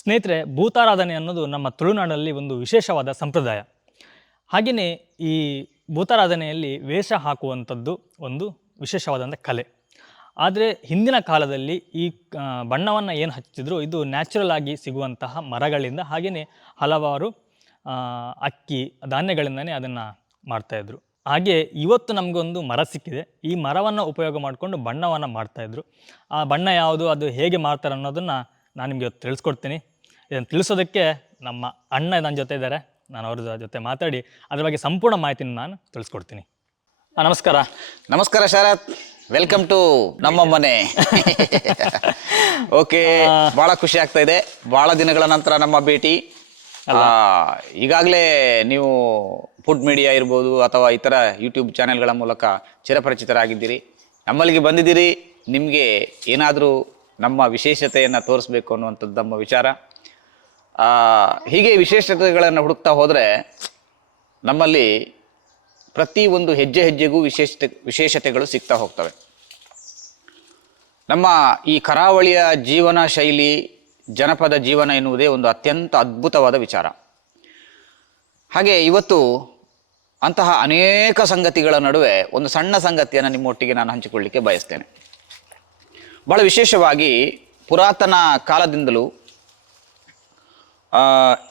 ಸ್ನೇಹಿತರೆ, ಭೂತಾರಾಧನೆ ಅನ್ನೋದು ನಮ್ಮ ತುಳುನಾಡಲ್ಲಿ ಒಂದು ವಿಶೇಷವಾದ ಸಂಪ್ರದಾಯ. ಹಾಗೆಯೇ ಈ ಭೂತಾರಾಧನೆಯಲ್ಲಿ ವೇಷ ಹಾಕುವಂಥದ್ದು ಒಂದು ವಿಶೇಷವಾದಂಥ ಕಲೆ. ಆದರೆ ಹಿಂದಿನ ಕಾಲದಲ್ಲಿ ಈ ಬಣ್ಣವನ್ನು ಏನು ಹಚ್ಚಿದ್ರು ಇದು ನ್ಯಾಚುರಲ್ ಆಗಿ ಸಿಗುವಂತಹ ಮರಗಳಿಂದ, ಹಾಗೆಯೇ ಹಲವಾರು ಅಕ್ಕಿ ಧಾನ್ಯಗಳಿಂದನೇ ಅದನ್ನು ಮಾಡ್ತಾಯಿದ್ರು. ಹಾಗೆ ಇವತ್ತು ನಮಗೊಂದು ಮರ ಸಿಕ್ಕಿದೆ. ಈ ಮರವನ್ನು ಉಪಯೋಗ ಮಾಡಿಕೊಂಡು ಬಣ್ಣವನ್ನು ಮಾಡ್ತಾಯಿದ್ರು. ಆ ಬಣ್ಣ ಯಾವುದು, ಅದು ಹೇಗೆ ಮಾಡ್ತಾರೆ ಅನ್ನೋದನ್ನು ನಾನು ನಿಮಗೆ ಇವತ್ತು ತಿಳಿಸ್ಕೊಡ್ತೀನಿ. ಇದನ್ನು ತಿಳಿಸೋದಕ್ಕೆ ನಮ್ಮ ಅಣ್ಣ ನನ್ನ ಜೊತೆ ಇದ್ದಾರೆ. ನಾನು ಅವ್ರ ಜೊತೆ ಮಾತಾಡಿ ಅದ್ರ ಬಗ್ಗೆ ಸಂಪೂರ್ಣ ಮಾಹಿತಿನ ನಾನು ತಿಳಿಸ್ಕೊಡ್ತೀನಿ. ನಮಸ್ಕಾರ. ನಮಸ್ಕಾರ ಶರತ್, ವೆಲ್ಕಮ್ ಟು ನಮ್ಮ ಮನೆ. ಓಕೆ, ಬಹಳ ಖುಷಿ ಆಗ್ತಾ ಇದೆ. ಬಹಳ ದಿನಗಳ ನಂತರ ನಮ್ಮ ಭೇಟಿ. ಈಗಾಗಲೇ ನೀವು ಫುಡ್ ಮೀಡಿಯಾ ಇರ್ಬೋದು ಅಥವಾ ಇತರ ಯೂಟ್ಯೂಬ್ ಚಾನೆಲ್ಗಳ ಮೂಲಕ ಚಿರಪರಿಚಿತರಾಗಿದ್ದೀರಿ. ನಮ್ಮಲ್ಲಿಗೆ ಬಂದಿದ್ದೀರಿ, ನಿಮಗೆ ಏನಾದರೂ ನಮ್ಮ ವಿಶೇಷತೆಯನ್ನು ತೋರಿಸ್ಬೇಕು ಅನ್ನುವಂಥದ್ದು ನಮ್ಮ ವಿಚಾರ. ಹೀಗೆ ವಿಶೇಷತೆಗಳನ್ನು ಹುಡುಕ್ತಾ ಹೋದರೆ ನಮ್ಮಲ್ಲಿ ಪ್ರತಿ ಒಂದು ಹೆಜ್ಜೆ ಹೆಜ್ಜೆಗೂ ವಿಶೇಷತೆಗಳು ಸಿಗ್ತಾ ಹೋಗ್ತವೆ. ನಮ್ಮ ಈ ಕರಾವಳಿಯ ಜೀವನ ಶೈಲಿ, ಜನಪದ ಜೀವನ ಎನ್ನುವುದೇ ಒಂದು ಅತ್ಯಂತ ಅದ್ಭುತವಾದ ವಿಚಾರ. ಹಾಗೆ ಇವತ್ತು ಅಂತಹ ಅನೇಕ ಸಂಗತಿಗಳ ನಡುವೆ ಒಂದು ಸಣ್ಣ ಸಂಗತಿಯನ್ನು ನಿಮ್ಮೊಟ್ಟಿಗೆ ನಾನು ಹಂಚಿಕೊಳ್ಳಿಕ್ಕೆ ಬಯಸ್ತೇನೆ. ಬಹಳ ವಿಶೇಷವಾಗಿ ಪುರಾತನ ಕಾಲದಿಂದಲೂ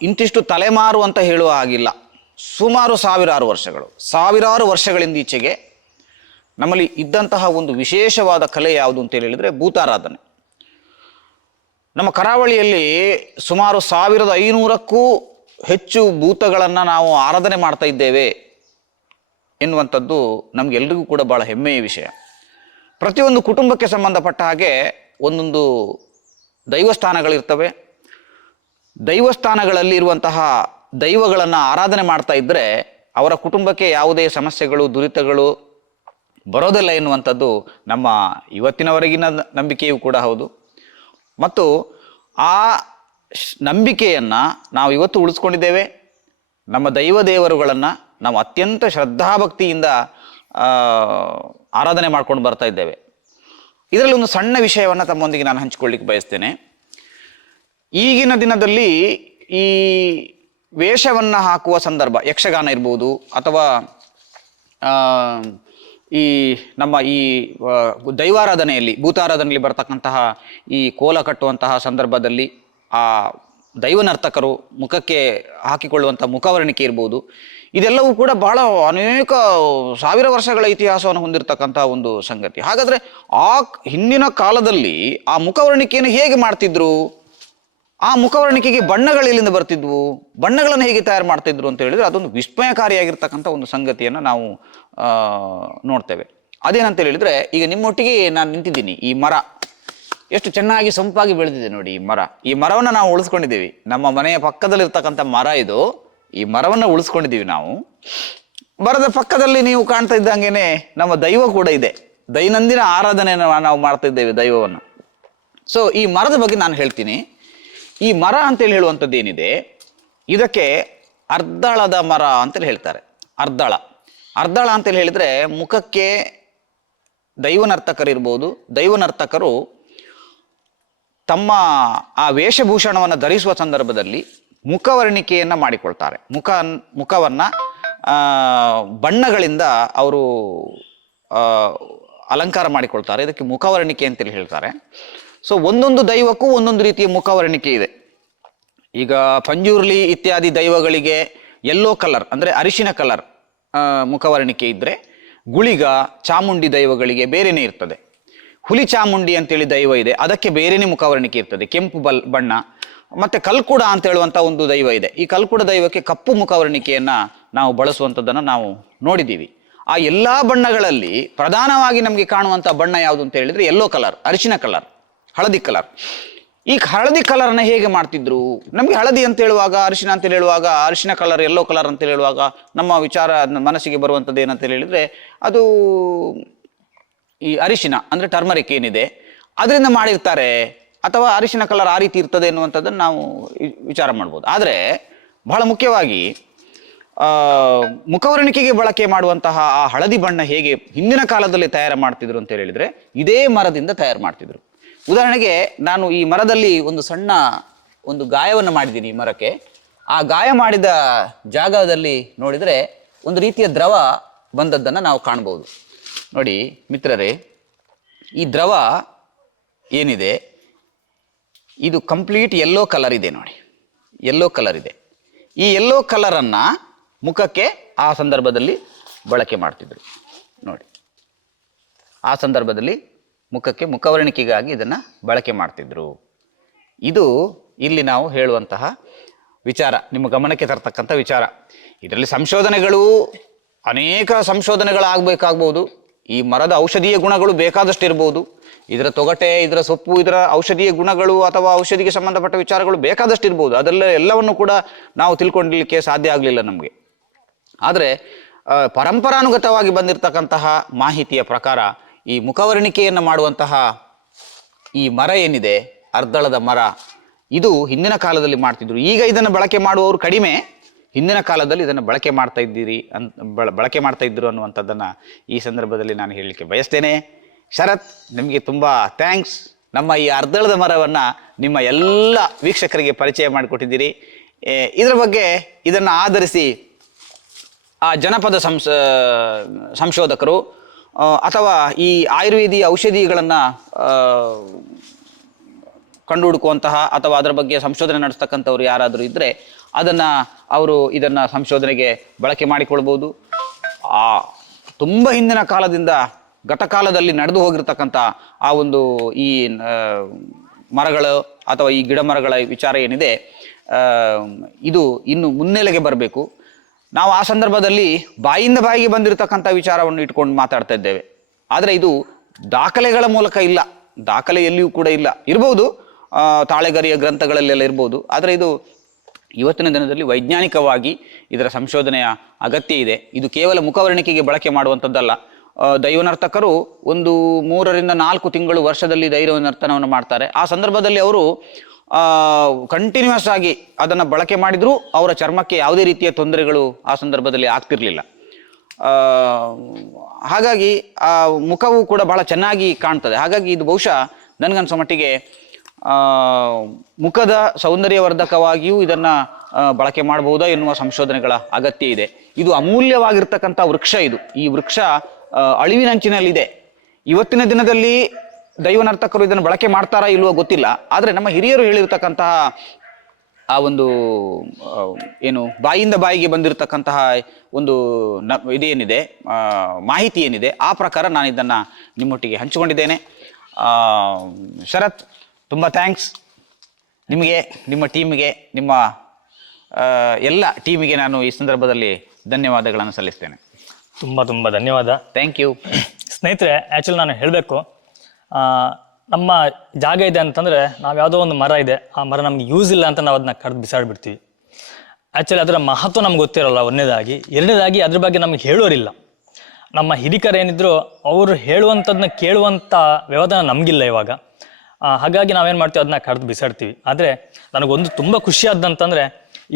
ಇಂತಿಷ್ಟು ತಲೆಮಾರು ಅಂತ ಹೇಳುವ ಹಾಗಿಲ್ಲ, ಸುಮಾರು ಸಾವಿರಾರು ವರ್ಷಗಳಿಂದ ಈಚೆಗೆ ನಮ್ಮಲ್ಲಿ ಇದ್ದಂತಹ ಒಂದು ವಿಶೇಷವಾದ ಕಲೆ ಯಾವುದು ಅಂತ ಹೇಳಿದರೆ ಭೂತಾರಾಧನೆ. ನಮ್ಮ ಕರಾವಳಿಯಲ್ಲಿ ಸುಮಾರು 1500ಕ್ಕೂ ಹೆಚ್ಚು ಭೂತಗಳನ್ನು ನಾವು ಆರಾಧನೆ ಮಾಡ್ತಾ ಇದ್ದೇವೆ ಎನ್ನುವಂಥದ್ದು ನಮಗೆಲ್ಲರಿಗೂ ಕೂಡ ಭಾಳ ಹೆಮ್ಮೆಯ ವಿಷಯ. ಪ್ರತಿಯೊಂದು ಕುಟುಂಬಕ್ಕೆ ಸಂಬಂಧಪಟ್ಟ ಹಾಗೆ ಒಂದೊಂದು ದೈವಸ್ಥಾನಗಳಿರ್ತವೆ. ದೈವಸ್ಥಾನಗಳಲ್ಲಿ ಇರುವಂತಹ ದೈವಗಳನ್ನು ಆರಾಧನೆ ಮಾಡ್ತಾ ಇದ್ದರೆ ಅವರ ಕುಟುಂಬಕ್ಕೆ ಯಾವುದೇ ಸಮಸ್ಯೆಗಳು, ದುರಿತಗಳು ಬರೋದಿಲ್ಲ ಎನ್ನುವಂಥದ್ದು ನಮ್ಮ ಇವತ್ತಿನವರೆಗಿನ ನಂಬಿಕೆಯೂ ಕೂಡ ಹೌದು. ಮತ್ತು ಆ ನಂಬಿಕೆಯನ್ನು ನಾವು ಇವತ್ತು ಉಳಿಸ್ಕೊಂಡಿದ್ದೇವೆ. ನಮ್ಮ ದೇವರುಗಳನ್ನು ನಾವು ಅತ್ಯಂತ ಶ್ರದ್ಧಾಭಕ್ತಿಯಿಂದ ಆರಾಧನೆ ಮಾಡ್ಕೊಂಡು ಬರ್ತಾ ಇದ್ದೇವೆ. ಇದರಲ್ಲಿ ಒಂದು ಸಣ್ಣ ವಿಷಯವನ್ನು ತಮ್ಮೊಂದಿಗೆ ನಾನು ಹಂಚಿಕೊಳ್ಳಿಕ್ಕೆ ಬಯಸ್ತೇನೆ. ಈಗಿನ ದಿನದಲ್ಲಿ ಈ ವೇಷವನ್ನು ಹಾಕುವ ಸಂದರ್ಭ, ಯಕ್ಷಗಾನ ಇರ್ಬೋದು ಅಥವಾ ಈ ನಮ್ಮ ಈ ದೈವಾರಾಧನೆಯಲ್ಲಿ, ಭೂತಾರಾಧನೆಯಲ್ಲಿ ಬರ್ತಕ್ಕಂತಹ ಈ ಕೋಲ ಕಟ್ಟುವಂತಹ ಸಂದರ್ಭದಲ್ಲಿ ಆ ದೈವನರ್ತಕರು ಮುಖಕ್ಕೆ ಹಾಕಿಕೊಳ್ಳುವಂಥ ಮುಖವರ್ಣಿಕೆ ಇರ್ಬೋದು, ಇದೆಲ್ಲವೂ ಕೂಡ ಬಹಳ ಅನೇಕ ಸಾವಿರ ವರ್ಷಗಳ ಇತಿಹಾಸವನ್ನು ಹೊಂದಿರತಕ್ಕಂತಹ ಒಂದು ಸಂಗತಿ. ಹಾಗಾದರೆ ಆ ಹಿಂದಿನ ಕಾಲದಲ್ಲಿ ಆ ಮುಖವರ್ಣಿಕೆಯನ್ನು ಹೇಗೆ ಮಾಡ್ತಿದ್ರು, ಆ ಮುಖವರ್ಣಿಕೆಗೆ ಬಣ್ಣಗಳು ಎಲ್ಲಿಂದ ಬರ್ತಿದ್ವು, ಬಣ್ಣಗಳನ್ನು ಹೇಗೆ ತಯಾರು ಮಾಡ್ತಿದ್ರು ಅಂತ ಹೇಳಿದ್ರೆ ಅದೊಂದು ವಿಸ್ಮಯಕಾರಿಯಾಗಿರ್ತಕ್ಕಂಥ ಒಂದು ಸಂಗತಿಯನ್ನು ನಾವು ನೋಡ್ತೇವೆ. ಅದೇನಂತ ಹೇಳಿದ್ರೆ, ಈಗ ನಿಮ್ಮೊಟ್ಟಿಗೆ ನಾನು ನಿಂತಿದ್ದೀನಿ. ಈ ಮರ ಎಷ್ಟು ಚೆನ್ನಾಗಿ ಸೊಂಪಾಗಿ ಬೆಳೆದಿದೆ ನೋಡಿ. ಈ ಮರವನ್ನು ನಾವು ಉಳಿಸ್ಕೊಂಡಿದ್ದೀವಿ. ನಮ್ಮ ಮನೆಯ ಪಕ್ಕದಲ್ಲಿರ್ತಕ್ಕಂಥ ಮರ ಇದು. ಈ ಮರವನ್ನು ಉಳಿಸ್ಕೊಂಡಿದ್ದೀವಿ ನಾವು. ಮರದ ಪಕ್ಕದಲ್ಲಿ ನೀವು ಕಾಣ್ತಾ ಇದ್ದಂಗೆನೆ ನಮ್ಮ ದೈವ ಕೂಡ ಇದೆ. ದೈನಂದಿನ ಆರಾಧನೆಯನ್ನು ನಾವು ಮಾಡ್ತಾ ಇದ್ದೇವೆ ದೈವವನ್ನು. ಸೊ ಈ ಮರದ ಬಗ್ಗೆ ನಾನು ಹೇಳ್ತೀನಿ. ಈ ಮರ ಅಂತೇಳಿ ಹೇಳುವಂಥದ್ದು ಏನಿದೆ, ಇದಕ್ಕೆ ಅರ್ಧಳದ ಮರ ಅಂತೇಳಿ ಹೇಳ್ತಾರೆ. ಅರ್ಧಳ ಅಂತೇಳಿ ಹೇಳಿದರೆ ಮುಖಕ್ಕೆ ದೈವನರ್ತಕರಿರ್ಬೋದು, ದೈವನರ್ತಕರು ತಮ್ಮ ಆ ವೇಷಭೂಷಣವನ್ನು ಧರಿಸುವ ಸಂದರ್ಭದಲ್ಲಿ ಮುಖವರ್ಣಿಕೆಯನ್ನು ಮಾಡಿಕೊಳ್ತಾರೆ. ಮುಖವನ್ನು ಬಣ್ಣಗಳಿಂದ ಅವರು ಅಲಂಕಾರ ಮಾಡಿಕೊಳ್ತಾರೆ. ಇದಕ್ಕೆ ಮುಖವರ್ಣಿಕೆ ಅಂತೇಳಿ ಹೇಳ್ತಾರೆ. ಸೊ ಒಂದೊಂದು ದೈವಕ್ಕೂ ಒಂದೊಂದು ರೀತಿಯ ಮುಖವರ್ಣಿಕೆ ಇದೆ. ಈಗ ಪಂಜುರ್ಲಿ ಇತ್ಯಾದಿ ದೈವಗಳಿಗೆ ಯೆಲ್ಲೋ ಕಲರ್ ಅಂದರೆ ಅರಿಶಿನ ಕಲರ್ ಮುಖವರ್ಣಿಕೆ ಇದ್ದರೆ, ಗುಳಿಗ, ಚಾಮುಂಡಿ ದೈವಗಳಿಗೆ ಬೇರೆಯೇ ಇರ್ತದೆ. ಹುಲಿ ಚಾಮುಂಡಿ ಅಂತೇಳಿ ದೈವ ಇದೆ, ಅದಕ್ಕೆ ಬೇರೆಯೇ ಮುಖವರ್ಣಿಕೆ ಇರ್ತದೆ, ಕೆಂಪು ಬಣ್ಣ. ಮತ್ತು ಕಲ್ಕುಡ ಅಂತ ಹೇಳುವಂಥ ಒಂದು ದೈವ ಇದೆ. ಈ ಕಲ್ಕುಡ ದೈವಕ್ಕೆ ಕಪ್ಪು ಮುಖವರ್ಣಿಕೆಯನ್ನು ನಾವು ಬಳಸುವಂಥದ್ದನ್ನು ನಾವು ನೋಡಿದ್ದೀವಿ. ಆ ಎಲ್ಲ ಬಣ್ಣಗಳಲ್ಲಿ ಪ್ರಧಾನವಾಗಿ ನಮಗೆ ಕಾಣುವಂಥ ಬಣ್ಣ ಯಾವುದು ಅಂತ ಹೇಳಿದರೆ ಯೆಲ್ಲೋ ಕಲರ್, ಅರಿಶಿನ ಕಲರ್, ಹಳದಿ ಕಲರ್. ಈ ಹಳದಿ ಕಲರ್ನ ಹೇಗೆ ಮಾಡ್ತಿದ್ರು? ನಮಗೆ ಹಳದಿ ಅಂತ ಹೇಳುವಾಗ, ಅರಿಶಿನ ಅಂತ ಹೇಳುವಾಗ, ಅರಿಶಿನ ಕಲರ್, ಯೆಲ್ಲೋ ಕಲರ್ ಅಂತ ಹೇಳುವಾಗ ನಮ್ಮ ವಿಚಾರ ಮನಸ್ಸಿಗೆ ಬರುವಂಥದ್ದು ಏನಂತ ಹೇಳಿದರೆ ಅದು ಈ ಅರಿಶಿನ ಅಂದರೆ ಟರ್ಮರಿಕ್ ಏನಿದೆ ಅದರಿಂದ ಮಾಡಿರ್ತಾರೆ, ಅಥವಾ ಅರಿಶಿನ ಕಲರ್ ಆ ರೀತಿ ಇರ್ತದೆ ಎನ್ನುವಂಥದ್ದನ್ನು ನಾವು ವಿಚಾರ ಮಾಡ್ಬೋದು. ಆದರೆ ಬಹಳ ಮುಖ್ಯವಾಗಿ ಮುಖವರ್ಣಿಕೆಗೆ ಬಳಕೆ ಮಾಡುವಂತಹ ಆ ಹಳದಿ ಬಣ್ಣ ಹೇಗೆ ಹಿಂದಿನ ಕಾಲದಲ್ಲಿ ತಯಾರು ಮಾಡ್ತಿದ್ರು ಅಂತ ಹೇಳಿದರೆ ಇದೇ ಮರದಿಂದ ತಯಾರು ಮಾಡ್ತಿದ್ರು. ಉದಾಹರಣೆಗೆ ನಾನು ಈ ಮರದಲ್ಲಿ ಒಂದು ಸಣ್ಣ ಒಂದು ಗಾಯವನ್ನು ಮಾಡಿದ್ದೀನಿ ಈ ಮರಕ್ಕೆ. ಆ ಗಾಯ ಮಾಡಿದ ಜಾಗದಲ್ಲಿ ನೋಡಿದರೆ ಒಂದು ರೀತಿಯ ದ್ರವ ಬಂದದ್ದನ್ನು ನಾವು ಕಾಣ್ಬೋದು. ನೋಡಿ ಮಿತ್ರರೇ, ಈ ದ್ರವ ಏನಿದೆ ಇದು ಕಂಪ್ಲೀಟ್ ಯೆಲ್ಲೋ ಕಲರ್ ಇದೆ. ನೋಡಿ, ಯೆಲ್ಲೋ ಕಲರ್ ಇದೆ. ಈ ಯೆಲ್ಲೋ ಕಲರನ್ನು ಮುಖಕ್ಕೆ ಆ ಸಂದರ್ಭದಲ್ಲಿ ಬಳಕೆ ಮಾಡ್ತಿದ್ರು. ನೋಡಿ, ಆ ಸಂದರ್ಭದಲ್ಲಿ ಮುಖಕ್ಕೆ ಮುಖವರ್ಣಿಕೆಗಾಗಿ ಇದನ್ನು ಬಳಕೆ ಮಾಡ್ತಿದ್ರು. ಇದು ಇಲ್ಲಿ ನಾವು ಹೇಳುವಂತಹ ವಿಚಾರ, ನಿಮ್ಮ ಗಮನಕ್ಕೆ ತರ್ತಕ್ಕಂಥ ವಿಚಾರ. ಇದರಲ್ಲಿ ಸಂಶೋಧನೆಗಳು, ಅನೇಕ ಸಂಶೋಧನೆಗಳಾಗಬೇಕಾಗ್ಬೋದು. ಈ ಮರದ ಔಷಧೀಯ ಗುಣಗಳು ಬೇಕಾದಷ್ಟು ಇರ್ಬೋದು. ಇದರ ತೊಗಟೆ, ಇದರ ಸೊಪ್ಪು, ಇದರ ಔಷಧೀಯ ಗುಣಗಳು ಅಥವಾ ಔಷಧಿಗೆ ಸಂಬಂಧಪಟ್ಟ ವಿಚಾರಗಳು ಬೇಕಾದಷ್ಟು ಇರ್ಬೋದು. ಅದೆಲ್ಲ ಎಲ್ಲವನ್ನು ಕೂಡ ನಾವು ತಿಳ್ಕೊಳ್ಳಲಿಕ್ಕೆ ಸಾಧ್ಯ ಆಗಲಿಲ್ಲ ನಮಗೆ. ಆದರೆ ಪರಂಪರಾನುಗತವಾಗಿ ಬಂದಿರತಕ್ಕಂತಹ ಮಾಹಿತಿಯ ಪ್ರಕಾರ ಈ ಮುಖವರ್ಣಿಕೆಯನ್ನು ಮಾಡುವಂತಹ ಈ ಮರ ಏನಿದೆ, ಅರ್ದಳದ ಮರ, ಇದು ಹಿಂದಿನ ಕಾಲದಲ್ಲಿ ಮಾಡ್ತಿದ್ರು. ಈಗ ಇದನ್ನು ಬಳಕೆ ಮಾಡುವವರು ಕಡಿಮೆ. ಹಿಂದಿನ ಕಾಲದಲ್ಲಿ ಇದನ್ನು ಬಳಕೆ ಮಾಡ್ತಾ ಇದ್ರು ಅನ್ನುವಂಥದ್ದನ್ನು ಈ ಸಂದರ್ಭದಲ್ಲಿ ನಾನು ಹೇಳಲಿಕ್ಕೆ ಬಯಸ್ತೇನೆ. ಶರತ್, ನಿಮಗೆ ತುಂಬ ಥ್ಯಾಂಕ್ಸ್. ನಮ್ಮ ಈ ಅರ್ದಳದ ಮರವನ್ನು ನಿಮ್ಮ ಎಲ್ಲ ವೀಕ್ಷಕರಿಗೆ ಪರಿಚಯ ಮಾಡಿಕೊಟ್ಟಿದ್ದೀರಿ. ಇದರ ಬಗ್ಗೆ ಇದನ್ನು ಆಧರಿಸಿ ಆ ಜನಪದ ಸಂಶೋಧಕರು ಅಥವಾ ಈ ಆಯುರ್ವೇದಿ ಔಷಧಿಗಳನ್ನು ಕಂಡುಹುಡುಕುವಂತಹ ಅಥವಾ ಅದರ ಬಗ್ಗೆ ಸಂಶೋಧನೆ ನಡೆಸ್ತಕ್ಕಂಥವ್ರು ಯಾರಾದರೂ ಇದ್ದರೆ ಇದನ್ನು ಸಂಶೋಧನೆಗೆ ಬಳಕೆ ಮಾಡಿಕೊಳ್ಬೋದು. ತುಂಬ ಹಿಂದಿನ ಕಾಲದಿಂದ ಗತಕಾಲದಲ್ಲಿ ನಡೆದು ಹೋಗಿರ್ತಕ್ಕಂಥ ಆ ಒಂದು ಈ ಮರಗಳು ಅಥವಾ ಈ ಗಿಡ ಮರಗಳ ವಿಚಾರ ಏನಿದೆ, ಇದು ಇನ್ನು ಮುನ್ನೆಲೆಗೆ ಬರಬೇಕು. ನಾವು ಆ ಸಂದರ್ಭದಲ್ಲಿ ಬಾಯಿಂದ ಬಾಯಿಗೆ ಬಂದಿರತಕ್ಕಂಥ ವಿಚಾರವನ್ನು ಇಟ್ಕೊಂಡು ಮಾತಾಡ್ತಾ ಇದ್ದೇವೆ. ಆದರೆ ಇದು ದಾಖಲೆಗಳ ಮೂಲಕ ಇಲ್ಲ, ದಾಖಲೆ ಎಲ್ಲಿಯೂ ಕೂಡ ಇಲ್ಲ. ಇರ್ಬೋದು, ತಾಳೆಗರಿಯ ಗ್ರಂಥಗಳಲ್ಲೆಲ್ಲ ಇರ್ಬೋದು. ಆದರೆ ಇದು ಇವತ್ತಿನ ದಿನದಲ್ಲಿ ವೈಜ್ಞಾನಿಕವಾಗಿ ಇದರ ಸಂಶೋಧನೆಯ ಅಗತ್ಯ ಇದೆ. ಇದು ಕೇವಲ ಮುಖವರ್ಣಿಕೆಗೆ ಬಳಕೆ ಮಾಡುವಂಥದ್ದಲ್ಲ. ದೈವನರ್ತಕರು ಒಂದು 3 ರಿಂದ 4 ತಿಂಗಳು ವರ್ಷದಲ್ಲಿ ದೈವನರ್ತನವನ್ನು ಮಾಡ್ತಾರೆ. ಆ ಸಂದರ್ಭದಲ್ಲಿ ಅವರು ಕಂಟಿನ್ಯೂಸ್ ಆಗಿ ಅದನ್ನು ಬಳಕೆ ಮಾಡಿದರೂ ಅವರ ಚರ್ಮಕ್ಕೆ ಯಾವುದೇ ರೀತಿಯ ತೊಂದರೆಗಳು ಆ ಸಂದರ್ಭದಲ್ಲಿ ಆಗ್ತಿರ್ಲಿಲ್ಲ. ಹಾಗಾಗಿ ಆ ಮುಖವು ಕೂಡ ಬಹಳ ಚೆನ್ನಾಗಿ ಕಾಣ್ತದೆ. ಹಾಗಾಗಿ ಇದು ಬಹುಶಃ ನನಗನ್ಸೋ ಮಟ್ಟಿಗೆ ಮುಖದ ಸೌಂದರ್ಯವರ್ಧಕವಾಗಿಯೂ ಇದನ್ನು ಬಳಕೆ ಮಾಡಬಹುದಾ ಎನ್ನುವ ಸಂಶೋಧನೆಗಳ ಅಗತ್ಯ ಇದೆ. ಇದು ಅಮೂಲ್ಯವಾಗಿರ್ತಕ್ಕಂಥ ವೃಕ್ಷ. ಈ ವೃಕ್ಷ ಅಳಿವಿನಂಚಿನಲ್ಲಿದೆ. ಇವತ್ತಿನ ದಿನದಲ್ಲಿ ದೈವನರ್ತಕರು ಇದನ್ನು ಬಳಕೆ ಮಾಡ್ತಾರಾ ಇಲ್ವೋ ಗೊತ್ತಿಲ್ಲ. ಆದರೆ ನಮ್ಮ ಹಿರಿಯರು ಹೇಳಿರ್ತಕ್ಕಂತಹ ಆ ಒಂದು ಬಾಯಿಂದ ಬಾಯಿಗೆ ಬಂದಿರತಕ್ಕಂತಹ ಒಂದು ಇದೇನಿದೆ, ಮಾಹಿತಿ ಏನಿದೆ, ಆ ಪ್ರಕಾರ ನಾನು ಇದನ್ನು ನಿಮ್ಮೊಟ್ಟಿಗೆ ಹಂಚಿಕೊಂಡಿದ್ದೇನೆ. ಶರತ್, ತುಂಬ ಥ್ಯಾಂಕ್ಸ್ ನಿಮಗೆ, ನಿಮ್ಮ ಟೀಮಿಗೆ, ನಿಮ್ಮ ಎಲ್ಲ ಟೀಮಿಗೆ ನಾನು ಈ ಸಂದರ್ಭದಲ್ಲಿ ಧನ್ಯವಾದಗಳನ್ನು ಸಲ್ಲಿಸ್ತೇನೆ. ತುಂಬ ಧನ್ಯವಾದ. Thank you. ಸ್ನೇಹಿತರೆ, ಆ್ಯಕ್ಚುಲಿ ನಾನು ಹೇಳಬೇಕು, ನಮ್ಮ ಜಾಗ ಇದೆ ಅಂತಂದರೆ ನಾವು ಯಾವುದೋ ಒಂದು ಮರ ಇದೆ, ಆ ಮರ ನಮ್ಗೆ ಯೂಸ್ ಇಲ್ಲ ಅಂತ ನಾವು ಅದನ್ನ ಕಡ್ದು ಬಿಸಾಡ್ಬಿಡ್ತೀವಿ. ಆ್ಯಕ್ಚುಲಿ ಅದರ ಮಹತ್ವ ನಮ್ಗೆ ಗೊತ್ತಿರೋಲ್ಲ, ಒಂದನೇದಾಗಿ. ಎರಡನೇದಾಗಿ ಅದ್ರ ಬಗ್ಗೆ ನಮ್ಗೆ ಹೇಳೋರಿಲ್ಲ. ನಮ್ಮ ಹಿರಿಕರು ಏನಿದ್ರು ಅವರು ಹೇಳುವಂಥದ್ದನ್ನ ಕೇಳುವಂಥ ವ್ಯವಧಾನ ನಮಗಿಲ್ಲ ಇವಾಗ. ಹಾಗಾಗಿ ನಾವೇನು ಮಾಡ್ತೀವಿ, ಅದನ್ನ ಕಡ್ದು ಬಿಸಾಡ್ತೀವಿ. ಆದರೆ ನನಗೊಂದು ತುಂಬ ಖುಷಿಯಾದಂತಂದರೆ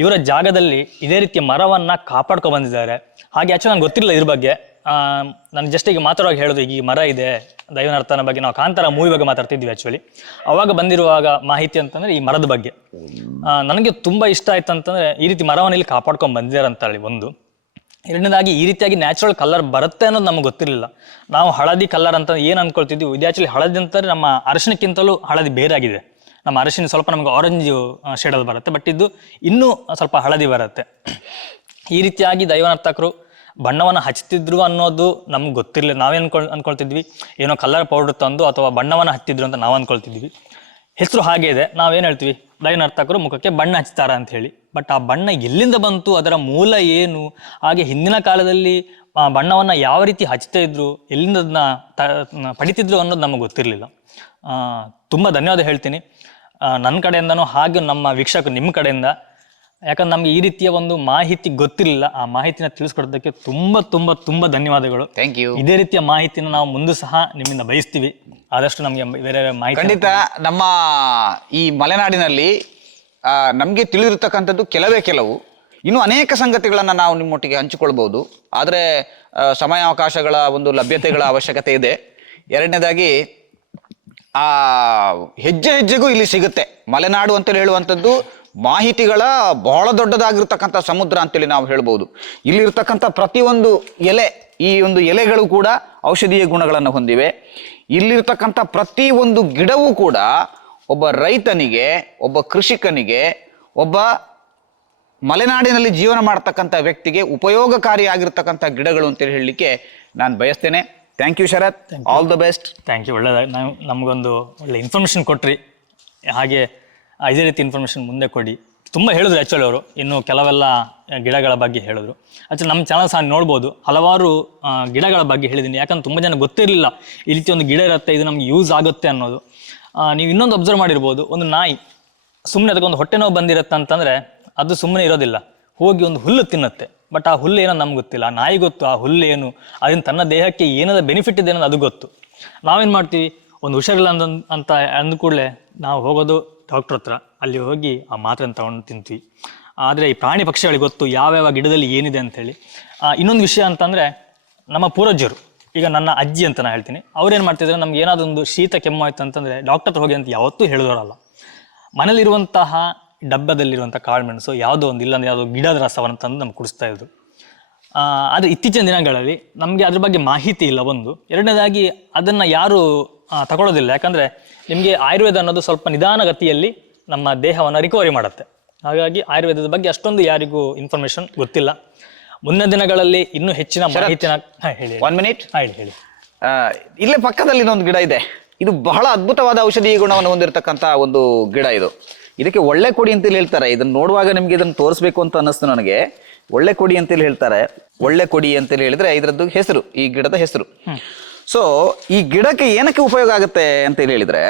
ಇವರ ಜಾಗದಲ್ಲಿ ಇದೇ ರೀತಿಯ ಮರವನ್ನು ಕಾಪಾಡ್ಕೊಂಡು ಬಂದಿದ್ದಾರೆ. ಹಾಗೆ ಆ್ಯಕ್ಚುಲಿ ನನಗೆ ಗೊತ್ತಿರಲಿಲ್ಲ ಇದ್ರ ಬಗ್ಗೆ. ನಾನು ಜಸ್ಟ್ ಈಗ ಮಾತಾಡುವಾಗ ಹೇಳೋದು, ಈಗ ಈ ಮರ ಇದೆ, ದೈವನರ್ತನ ಬಗ್ಗೆ ನಾವು ಕಾಂತಾರ ಮೂವಿ ಬಗ್ಗೆ ಮಾತಾಡ್ತಿದ್ವಿ. ಆ್ಯಕ್ಚುಲಿ ಅವಾಗ ಬಂದಿರುವಾಗ ಮಾಹಿತಿ ಅಂತಂದರೆ ಈ ಮರದ ಬಗ್ಗೆ ನನಗೆ ತುಂಬ ಇಷ್ಟ ಆಯ್ತು. ಅಂತಂದರೆ ಈ ರೀತಿ ಮರವನ್ನು ಇಲ್ಲಿ ಕಾಪಾಡ್ಕೊಂಡು ಬಂದಿದ್ದಾರೆ ಅಂತ ಹೇಳಿ ಒಂದು. ಎರಡನೇದಾಗಿ ಈ ರೀತಿಯಾಗಿ ನ್ಯಾಚುರಲ್ ಕಲರ್ ಬರುತ್ತೆ ಅನ್ನೋದು ನಮಗೆ ಗೊತ್ತಿರಲಿಲ್ಲ. ನಾವು ಹಳದಿ ಕಲರ್ ಅಂತ ಏನು ಅಂದ್ಕೊಳ್ತಿದ್ವಿ. ಇದು ಆ್ಯಕ್ಚುಲಿ ಹಳದಿ ಅಂತಂದರೆ ನಮ್ಮ ಅರಶಿನಕ್ಕಿಂತಲೂ ಹಳದಿ ಬೇರಾಗಿದೆ. ನಮ್ಮ ಅರಶಿನ ಸ್ವಲ್ಪ ನಮಗೆ ಆರೆಂಜ್ ಶೇಡಲ್ಲಿ ಬರುತ್ತೆ, ಬಟ್ ಇದು ಇನ್ನೂ ಸ್ವಲ್ಪ ಹಳದಿ ಬರುತ್ತೆ. ಈ ರೀತಿಯಾಗಿ ದೈವನರ್ತಕರು ಬಣ್ಣವನ್ನು ಹಚ್ತಿದ್ರು ಅನ್ನೋದು ನಮ್ಗೆ ಗೊತ್ತಿರಲಿಲ್ಲ. ನಾವೇನು ಅಂದ್ಕೊಳ್ತಿದ್ವಿ, ಏನೋ ಕಲರ್ ಪೌಡರ್ ತಂದು ಅಥವಾ ಬಣ್ಣವನ್ನು ಹಚ್ತಿದ್ರು ಅಂತ ನಾವು ಅಂದ್ಕೊಳ್ತಿದ್ವಿ. ಹೆಸರು ಹಾಗೆ ಇದೆ. ನಾವೇನು ಹೇಳ್ತೀವಿ, ದೈವನರ್ತಕರು ಮುಖಕ್ಕೆ ಬಣ್ಣ ಹಚ್ತಾರ ಅಂತ ಹೇಳಿ. ಬಟ್ ಆ ಬಣ್ಣ ಎಲ್ಲಿಂದ ಬಂತು, ಅದರ ಮೂಲ ಏನು, ಹಾಗೆ ಹಿಂದಿನ ಕಾಲದಲ್ಲಿ ಆ ಬಣ್ಣವನ್ನು ಯಾವ ರೀತಿ ಹಚ್ತಾ ಇದ್ರು, ಎಲ್ಲಿಂದ ಅದನ್ನ ಪಡಿತಿದ್ರು ಅನ್ನೋದು ನಮಗೆ ಗೊತ್ತಿರಲಿಲ್ಲ. ತುಂಬ ಧನ್ಯವಾದ ಹೇಳ್ತೀನಿ ನನ್ನ ಕಡೆಯಿಂದನೂ, ಹಾಗೆ ನಮ್ಮ ವೀಕ್ಷಕರು ನಿಮ್ಮ ಕಡೆಯಿಂದ. ಯಾಕಂದ್ರೆ ನಮ್ಗೆ ಈ ರೀತಿಯ ಒಂದು ಮಾಹಿತಿ ಗೊತ್ತಿರಲಿಲ್ಲ. ಆ ಮಾಹಿತಿನ ತಿಳಿಸ್ಕೊಡೋದಕ್ಕೆ ತುಂಬ ತುಂಬ ತುಂಬ ಧನ್ಯವಾದಗಳು. Thank you. ಇದೇ ರೀತಿಯ ಮಾಹಿತಿನ ನಾವು ಮುಂದೆ ಸಹ ನಿಮ್ಮಿಂದ ಬಯಸ್ತೀವಿ. ಆದಷ್ಟು ನಮಗೆ ಬೇರೆ ಮಾಹಿತಿ. ಖಂಡಿತ ನಮ್ಮ ಈ ಮಲೆನಾಡಿನಲ್ಲಿ ನಮಗೆ ತಿಳಿದಿರ್ತಕ್ಕಂಥದ್ದು ಕೆಲವು, ಇನ್ನೂ ಅನೇಕ ಸಂಗತಿಗಳನ್ನು ನಾವು ನಿಮ್ಮೊಟ್ಟಿಗೆ ಹಂಚಿಕೊಳ್ಬೋದು. ಆದರೆ ಸಮಯಾವಕಾಶಗಳ ಒಂದು ಲಭ್ಯತೆಗಳ ಅವಶ್ಯಕತೆ ಇದೆ. ಎರಡನೇದಾಗಿ ಆ ಹೆಜ್ಜೆ ಹೆಜ್ಜೆಗೂ ಇಲ್ಲಿ ಸಿಗುತ್ತೆ. ಮಲೆನಾಡು ಅಂತೇಳಿ ಹೇಳುವಂಥದ್ದು ಮಾಹಿತಿಗಳ ಬಹಳ ದೊಡ್ಡದಾಗಿರ್ತಕ್ಕಂಥ ಸಮುದ್ರ ಅಂತೇಳಿ ನಾವು ಹೇಳ್ಬೋದು. ಇಲ್ಲಿರ್ತಕ್ಕಂಥ ಪ್ರತಿಯೊಂದು ಎಲೆ, ಈ ಒಂದು ಎಲೆಗಳು ಕೂಡ ಔಷಧೀಯ ಗುಣಗಳನ್ನು ಹೊಂದಿವೆ. ಇಲ್ಲಿರ್ತಕ್ಕಂಥ ಪ್ರತಿ ಒಂದು ಗಿಡವೂ ಕೂಡ ಒಬ್ಬ ರೈತನಿಗೆ, ಒಬ್ಬ ಕೃಷಿಕನಿಗೆ, ಒಬ್ಬ ಮಲೆನಾಡಿನಲ್ಲಿ ಜೀವನ ಮಾಡ್ತಕ್ಕಂಥ ವ್ಯಕ್ತಿಗೆ ಉಪಯೋಗಕಾರಿಯಾಗಿರ್ತಕ್ಕಂಥ ಗಿಡಗಳು ಅಂತೇಳಿ ಹೇಳಲಿಕ್ಕೆ ನಾನು ಬಯಸ್ತೇನೆ. Thank you Sharath, all the best. Thank you. ಒಳ್ಳೆಯದಾಗಿ ನಮಗೊಂದು ಒಳ್ಳೆ ಇನ್ಫಾರ್ಮೇಷನ್ ಕೊಟ್ರಿ. ಹಾಗೆ ಇದೇ ರೀತಿ ಇನ್ಫಾರ್ಮೇಷನ್ ಮುಂದೆ ಕೊಡಿ. ತುಂಬ ಹೇಳಿದ್ರು ಆ್ಯಕ್ಚುಲಿ ಅವರು, ಇನ್ನು ಕೆಲವೆಲ್ಲ ಗಿಡಗಳ ಬಗ್ಗೆ ಹೇಳಿದ್ರು. ಆ್ಯಕ್ಚುಲಿ ನಮ್ಮ ಚಾನಲ್ ಸಹ ನೋಡ್ಬೋದು, ಹಲವಾರು ಗಿಡಗಳ ಬಗ್ಗೆ ಹೇಳಿದ್ದೀನಿ. ಯಾಕಂದ್ರೆ ತುಂಬ ಜನ ಗೊತ್ತಿರಲಿಲ್ಲ ಈ ರೀತಿ ಒಂದು ಗಿಡ ಇರುತ್ತೆ, ಇದು ನಮ್ಗೆ ಯೂಸ್ ಆಗುತ್ತೆ ಅನ್ನೋದು. ನೀವು ಇನ್ನೊಂದು ಅಬ್ಸರ್ವ್ ಮಾಡಿರ್ಬೋದು, ಒಂದು ನಾಯಿ ಸುಮ್ಮನೆ ಅದಕ್ಕೊಂದು ಹೊಟ್ಟೆ ನೋವು ಬಂದಿರುತ್ತೆ ಅಂತಂದರೆ ಅದು ಸುಮ್ಮನೆ ಇರೋದಿಲ್ಲ, ಹೋಗಿ ಒಂದು ಹುಲ್ಲು ತಿನ್ನುತ್ತೆ. ಬಟ್ ಆ ಹುಲ್ಲು ಏನೋ ನಮ್ಗೆ ಗೊತ್ತಿಲ್ಲ, ಆ ನಾಯಿ ಗೊತ್ತು ಆ ಹುಲ್ಲು ಏನು, ಅದರಿಂದ ತನ್ನ ದೇಹಕ್ಕೆ ಏನಾದ ಬೆನಿಫಿಟ್ ಇದೆ ಅನ್ನೋದು ಅದು ಗೊತ್ತು. ನಾವೇನು ಮಾಡ್ತೀವಿ, ಒಂದು ಹುಷಾರಿಲ್ಲ ಅಂತ ಅಂದ ಕೂಡಲೇ ನಾವು ಹೋಗೋದು ಡಾಕ್ಟ್ರ್ ಹತ್ರ, ಅಲ್ಲಿ ಹೋಗಿ ಆ ಮಾತ್ರೆನ ತಗೊಂಡು ತಿಂತೀವಿ. ಆದರೆ ಈ ಪ್ರಾಣಿ ಪಕ್ಷಿಗಳಿಗೆ ಗೊತ್ತು ಯಾವ್ಯಾವ ಗಿಡದಲ್ಲಿ ಏನಿದೆ ಅಂಥೇಳಿ. ಇನ್ನೊಂದು ವಿಷಯ ಅಂತಂದರೆ, ನಮ್ಮ ಪೂರ್ವಜರು, ಈಗ ನನ್ನ ಅಜ್ಜಿ ಅಂತ ನಾನು ಹೇಳ್ತೀನಿ, ಅವ್ರೇನು ಮಾಡ್ತಿದ್ರೆ ನಮ್ಗೆ ಏನಾದೊಂದು ಶೀತ ಕೆಮ್ಮು ಆಯ್ತು ಅಂತಂದರೆ ಡಾಕ್ಟರ್ ಹತ್ರ ಹೋಗಿ ಅಂತ ಯಾವತ್ತೂ ಹೇಳಿದವರಲ್ಲ. ಮನೇಲಿರುವಂತಹ ಡಬ್ಬದಲ್ಲಿರುವಂಥ ಕಾಳುಮೆಣಸು ಯಾವುದೋ ಒಂದು, ಇಲ್ಲಾಂದ್ರೆ ಯಾವುದೋ ಗಿಡದ ರಸವನ್ನು ತಂದು ನಮ್ಗೆ ಕುಡಿಸ್ತಾ ಇದ್ರು. ಆದರೆ ಇತ್ತೀಚಿನ ದಿನಗಳಲ್ಲಿ ನಮಗೆ ಅದ್ರ ಬಗ್ಗೆ ಮಾಹಿತಿ ಇಲ್ಲ ಒಂದು. ಎರಡನೇದಾಗಿ ಅದನ್ನು ಯಾರು ತಗೊಳ್ಳೋದಿಲ್ಲ. ಯಾಕಂದರೆ ನಿಮಗೆ ಆಯುರ್ವೇದ ಅನ್ನೋದು ಸ್ವಲ್ಪ ನಿಧಾನಗತಿಯಲ್ಲಿ ನಮ್ಮ ದೇಹವನ್ನು ರಿಕವರಿ ಮಾಡುತ್ತೆ. ಹಾಗಾಗಿ ಆಯುರ್ವೇದದ ಬಗ್ಗೆ ಅಷ್ಟೊಂದು ಯಾರಿಗೂ ಇನ್ಫಾರ್ಮೇಷನ್ ಗೊತ್ತಿಲ್ಲ. ಮುಂದಿನ ದಿನಗಳಲ್ಲಿ ಇನ್ನೂ ಹೆಚ್ಚಿನ ಮಾಹಿತಿನ ಹೇಳಿ. 1 ಮಿನಿಟ್. ಹೇಳಿ. ಇಲ್ಲೇ ಪಕ್ಕದಲ್ಲಿ ಇನ್ನೊಂದು ಗಿಡ ಇದೆ. ಇದು ಬಹಳ ಅದ್ಭುತವಾದ ಔಷಧೀಯ ಗುಣವನ್ನು ಹೊಂದಿರತಕ್ಕಂಥ ಒಂದು ಗಿಡ ಇದು. ಇದಕ್ಕೆ ಒಳ್ಳೆ ಕೊಡಿ ಅಂತೇಳಿ ಹೇಳ್ತಾರೆ. ಇದನ್ನು ನೋಡುವಾಗ ನಿಮ್ಗೆ ಇದನ್ನು ತೋರಿಸ್ಬೇಕು ಅಂತ ಅನ್ನಿಸ್ತು ನನಗೆ. ಒಳ್ಳೆ ಕೊಡಿ ಅಂತೇಳಿ ಹೇಳ್ತಾರೆ. ಒಳ್ಳೆ ಕೊಡಿ ಅಂತೇಳಿ ಹೇಳಿದ್ರೆ ಇದರದ್ದು ಹೆಸರು, ಈ ಗಿಡದ ಹೆಸರು. ಸೊ ಈ ಗಿಡಕ್ಕೆ ಏನಕ್ಕೆ ಉಪಯೋಗ ಆಗುತ್ತೆ ಅಂತೇಳಿ ಹೇಳಿದ್ರೆ,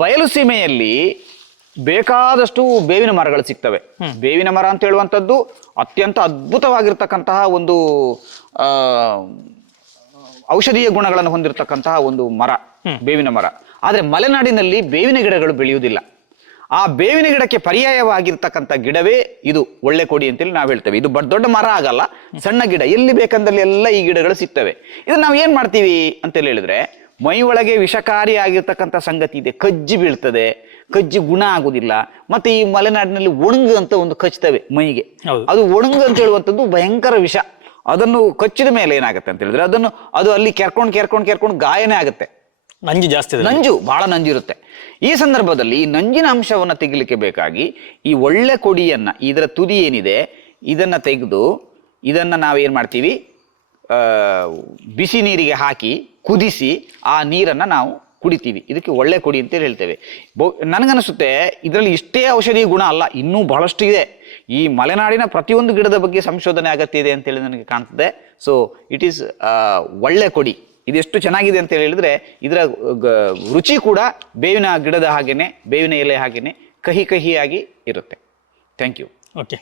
ಬಯಲು ಸೀಮೆಯಲ್ಲಿ ಬೇಕಾದಷ್ಟು ಬೇವಿನ ಮರಗಳು ಸಿಗ್ತವೆ. ಬೇವಿನ ಮರ ಅಂತ ಹೇಳುವಂಥದ್ದು ಅತ್ಯಂತ ಅದ್ಭುತವಾಗಿರ್ತಕ್ಕಂತಹ ಒಂದು ಔಷಧೀಯ ಗುಣಗಳನ್ನು ಹೊಂದಿರತಕ್ಕಂತಹ ಒಂದು ಮರ, ಬೇವಿನ ಮರ. ಆದ್ರೆ ಮಲೆನಾಡಿನಲ್ಲಿ ಬೇವಿನ ಗಿಡಗಳು ಬೆಳೆಯುವುದಿಲ್ಲ. ಆ ಬೇವಿನ ಗಿಡಕ್ಕೆ ಪರ್ಯಾಯವಾಗಿರ್ತಕ್ಕಂಥ ಗಿಡವೇ ಇದು ಒಳ್ಳೆ ಕೊಡಿ ಅಂತೇಳಿ ನಾವು ಹೇಳ್ತೇವೆ. ಇದು ದೊಡ್ಡ ಮರ ಆಗಲ್ಲ, ಸಣ್ಣ ಗಿಡ. ಎಲ್ಲಿ ಬೇಕಂದಲ್ಲಿ ಎಲ್ಲ ಈ ಗಿಡಗಳು ಸಿಗ್ತವೆ. ಇದನ್ನ ನಾವು ಏನ್ ಮಾಡ್ತೀವಿ ಅಂತೇಳಿ ಹೇಳಿದ್ರೆ, ಮೈ ಒಳಗೆ ವಿಷಕಾರಿಯಾಗಿರ್ತಕ್ಕಂಥ ಸಂಗತಿ ಇದೆ, ಕಜ್ಜಿ ಬೀಳ್ತದೆ, ಕಜ್ಜಿ ಗುಣ ಆಗುದಿಲ್ಲ. ಮತ್ತೆ ಈ ಮಲೆನಾಡಿನಲ್ಲಿ ಒಣಗು ಅಂತ ಒಂದು ಕಚ್ತವೆ ಮೈಗೆ. ಅದು ಒಣಗು ಅಂತ ಹೇಳುವಂಥದ್ದು ಭಯಂಕರ ವಿಷ. ಅದನ್ನು ಕಚ್ಚಿದ ಮೇಲೆ ಏನಾಗುತ್ತೆ ಅಂತ ಹೇಳಿದ್ರೆ ಅದು ಅಲ್ಲಿ ಕೆರ್ಕೊಂಡು ಗಾಯನೇ ಆಗುತ್ತೆ. ನಂಜು ಜಾಸ್ತಿ, ನಂಜು ಬಹಳ ನಂಜು ಇರುತ್ತೆ. ಈ ಸಂದರ್ಭದಲ್ಲಿ ಈ ನಂಜಿನ ಅಂಶವನ್ನ ತೆಗಿಲಿಕ್ಕೆ ಬೇಕಾಗಿ ಈ ಒಳ್ಳೆ ಕೊಡಿಯನ್ನ, ಇದರ ತುದಿ ಏನಿದೆ ಇದನ್ನ ತೆಗೆದು ಇದನ್ನ ನಾವೇನ್ ಮಾಡ್ತೀವಿ, ಬಿಸಿ ನೀರಿಗೆ ಹಾಕಿ ಕುದಿಸಿ ಆ ನೀರನ್ನ ನಾವು ಕುಡಿತೀವಿ. ಇದಕ್ಕೆ ಒಳ್ಳೆ ಕೊಡಿ ಅಂತೇಳಿ ಹೇಳ್ತೇವೆ. ನನಗನ್ನಿಸುತ್ತೆ ಇದರಲ್ಲಿ ಇಷ್ಟೇ ಔಷಧೀಯ ಗುಣ ಅಲ್ಲ, ಇನ್ನೂ ಬಹಳಷ್ಟು ಇದೆ. ಈ ಮಲೆನಾಡಿನ ಪ್ರತಿಯೊಂದು ಗಿಡದ ಬಗ್ಗೆ ಸಂಶೋಧನೆ ಅಗತ್ಯ ಇದೆ ಅಂತೇಳಿ ನನಗೆ ಕಾಣ್ತದೆ. ಸೊ ಇಟ್ ಈಸ್ ಒಳ್ಳೆ ಕೊಡಿ. ಇದೆಷ್ಟು ಚೆನ್ನಾಗಿದೆ ಅಂತ ಹೇಳಿದ್ರೆ, ಇದರ ರುಚಿ ಕೂಡ ಬೇವಿನ ಗಿಡದ ಹಾಗೇನೆ, ಬೇವಿನ ಎಲೆ ಹಾಗೇನೆ ಕಹಿ ಕಹಿಯಾಗಿ ಇರುತ್ತೆ. Thank you. ಓಕೆ.